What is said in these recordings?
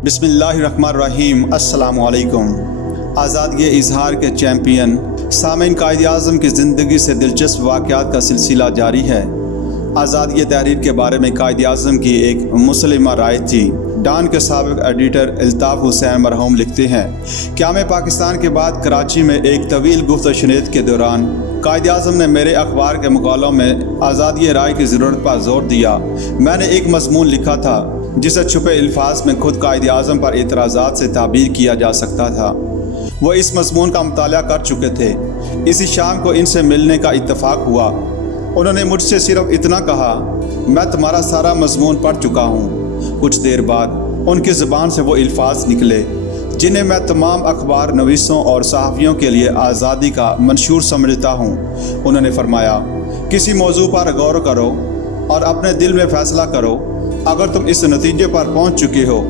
बिस्मिल्लाहिर्रहमानिर्रहीम। अस्सलाम वालेकुम। आज़ादी इजहार के चैम्पियन सामीन, कायद आज़म की ज़िंदगी से दिलचस्प वाक़यात का सिलसिला जारी है। आज़ादी तहरीर के बारे में कायद आज़म की एक मुसलिमा राय थी। डॉन के साबिक़ एडिटर अल्ताफ़ हुसैन मरहूम लिखते हैं, क़याम पाकिस्तान के बाद कराची में एक तवील गुफ्त व शुनीद के दौरान कायद आज़म ने मेरे अखबार के मुकालों में आज़ादी राय की ज़रूरत पर जोर दिया। मैंने एक मज़मून लिखा था जिसे छुपे अल्फाज में खुद कायद आज़म पर एतराज़ात से ताबीर किया जा सकता था। वो इस मज़मून का मुताला कर चुके थे। इसी शाम को इनसे मिलने का इत्तफ़ाक़ हुआ। उन्होंने मुझसे सिर्फ इतना कहा, मैं तुम्हारा सारा मज़मून पढ़ चुका हूँ। कुछ देर बाद उनकी ज़ुबान से वो अल्फाज निकले जिन्हें मैं तमाम अखबार नवीसों और सहाफ़ियों के लिए आज़ादी का मंशूर समझता हूँ। उन्होंने फरमाया, किसी मौजू पर गौर करो और अपने दिल में फ़ैसला करो। अगर तुम इस नतीजे पर पहुँच चुके हो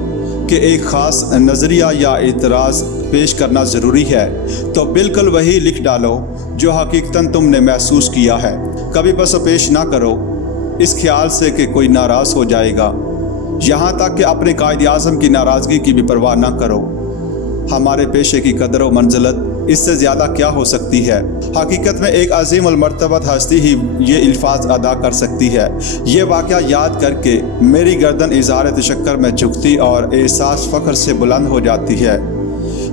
कि एक ख़ास नज़रिया या एतराज़ पेश करना ज़रूरी है, तो बिल्कुल वही लिख डालो जो हकीकतन तुमने महसूस किया है। कभी बस पेश ना करो इस ख्याल से कि कोई नाराज़ हो जाएगा, यहाँ तक कि अपने कायद आज़म की नाराज़गी की भी परवाह ना करो। हमारे पेशे की कदर व मंजिलत इससे ज़्यादा क्या हो सकती है। हकीकत में एक अजीम अल मर्तबत हस्ती ही ये अल्फाज अदा कर सकती है। ये वाक़या याद करके मेरी गर्दन इज़हार तशक्कर में झुकती और एहसास फ़ख्र से बुलंद हो जाती है।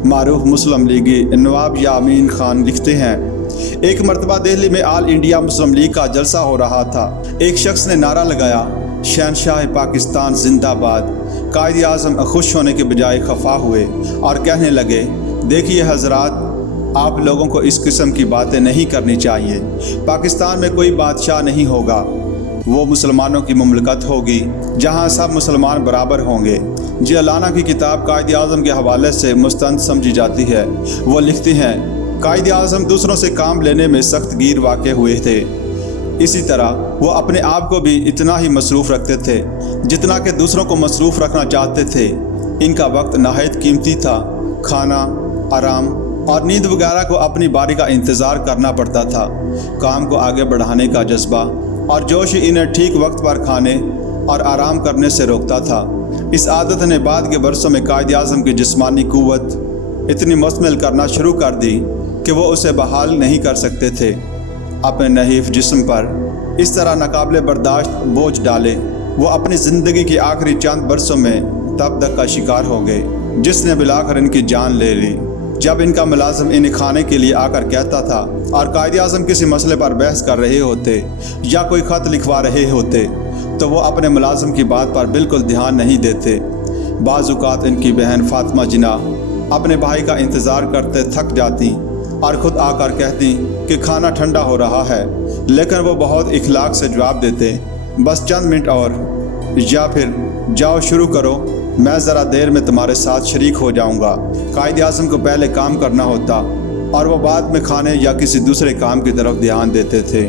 मारूफ मुस्लिम लीगी नवाब यामीन खान लिखते हैं, एक मरतबा दिल्ली में ऑल इंडिया मुस्लिम लीग का जलसा हो रहा था। एक शख्स ने नारा लगाया, शहनशाह पाकिस्तान जिंदाबाद। कायद आज़म खुश होने के बजाय खफा हुए और कहने लगे, देखिए हजरात, आप लोगों को इस किस्म की बातें नहीं करनी चाहिए। पाकिस्तान में कोई बादशाह नहीं होगा, वो मुसलमानों की मुमलकत होगी जहां सब मुसलमान बराबर होंगे। जिलाना की किताब कायद आज़म के हवाले से मुस्तंद समझी जाती है। वो लिखते हैं, कायद आज़म दूसरों से काम लेने में सख्त गिर वाक़े हुए थे। इसी तरह वो अपने आप को भी इतना ही मसरूफ़ रखते थे जितना कि दूसरों को मसरूफ़ रखना चाहते थे। इनका वक्त नहायत कीमती था। खाना, आराम और नींद वगैरह को अपनी बारी का इंतज़ार करना पड़ता था। काम को आगे बढ़ाने का जज्बा और जोश इन्हें ठीक वक्त पर खाने और आराम करने से रोकता था। इस आदत ने बाद के बरसों में कायद आज़म की जिस्मानी क़ुव्वत इतनी मुस्तमिल करना शुरू कर दी कि वो उसे बहाल नहीं कर सकते थे। अपने नहीफ जिस्म पर इस तरह नाकाबिले बर्दाश्त बोझ डाले, वो अपनी ज़िंदगी की आखिरी चंद बरसों में तब का शिकार हो गए जिसने बिलाकर इनकी जान ले ली। जब इनका मुलाजिम इन्हें खाने के लिए आकर कहता था और कायद आज़म किसी मसले पर बहस कर रहे होते या कोई ख़त लिखवा रहे होते तो वो अपने मुलाजिम की बात पर बिल्कुल ध्यान नहीं देते। बाज़ औक़ात इनकी बहन फ़ातिमा जिना अपने भाई का इंतज़ार करते थक जाती और ख़ुद आकर कहती कि खाना ठंडा हो रहा है, लेकिन वो बहुत इखलाक से जवाब देते, बस चंद मिनट और, या फिर जाओ शुरू करो, मैं ज़रा देर में तुम्हारे साथ शरीक हो जाऊंगा। कायद आज़म को पहले काम करना होता और वो बाद में खाने या किसी दूसरे काम की तरफ ध्यान देते थे।